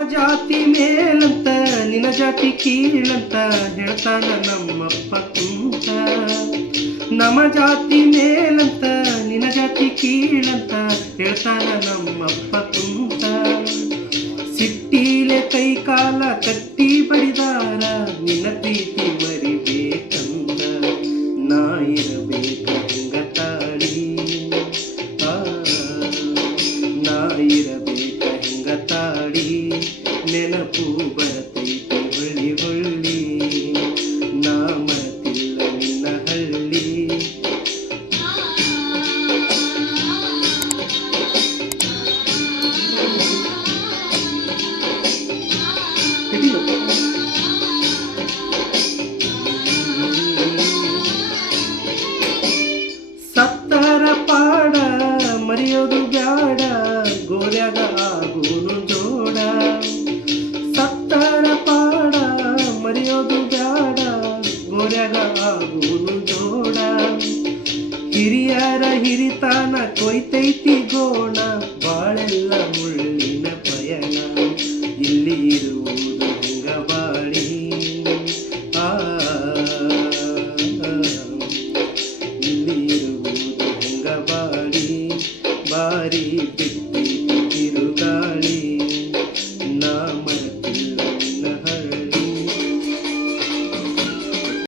ಜಾತಿ ಮೇಲಂತ ನಿನ್ನ ಜಾತಿ ಕೀಳಂತ ಹೇಳ್ತಾನ ನಮ್ಮಪ್ಪ ಕುಂತ. ನಮ್ಮ ಜಾತಿ ಮೇಲಂತ ನಿನ್ನ ಜಾತಿ ಕೀಳಂತ ಹೇಳ್ತಾನ ನಮ್ಮಪ್ಪ ಕುಂತ. ಸಿಟ್ಟಿಲೆ ಕೈ ಕಾಲ ಕಟ್ಟಿ ಬಡಿದಾರ ನಿನ್ನ ಪ್ರೀತಿ ಮರಿಬೇಕಂದ. ನಾ ಇರಬೇಕ ಹಂಗ ತಾಳಿ, ನಾ ಇರಬೇಕ ಹಿಂಗ ತಾಳಿ. ನೆನಪು ಬರತೈತಿ ಹೊಳ್ಳಿ ಹೊಳ್ಳಿ, ನಾ ಮರೆತಿಲ್ಲ ನಿನ್ನ ಹಳ್ಳಿ. ಸತ್ತರ ಪಾಡ ಮರೆಯೋದು ಬ್ಯಾಡ, ಗೋರ್ಯಾಗ ಆಗುನು ಜೋಡ. ಸತ್ತರ ಪಾಡ ಮರೆಯೋದು ಬ್ಯಾಡ, ಗೋರ್ಯಾಗ ಆಗುನು ಜೋಡ. ಹಿರಿಯರ ಹಿರಿತಾನ ಕೊಯ್ತೈತಿ ಗೋಣ, ಬಾಳೆಲ್ಲ ಮುಳ್ಳಿನ ಪಯಣ. ಇಲ್ಲಿ ಇರುವುದು ಹಂಗ ಬಾಳಿ, ಇಲ್ಲಿ ಇರುವುದು ಹಂಗ ಬಾಳಿ. ಬಾರಿ ಬಿಟ್ಟೈತಿ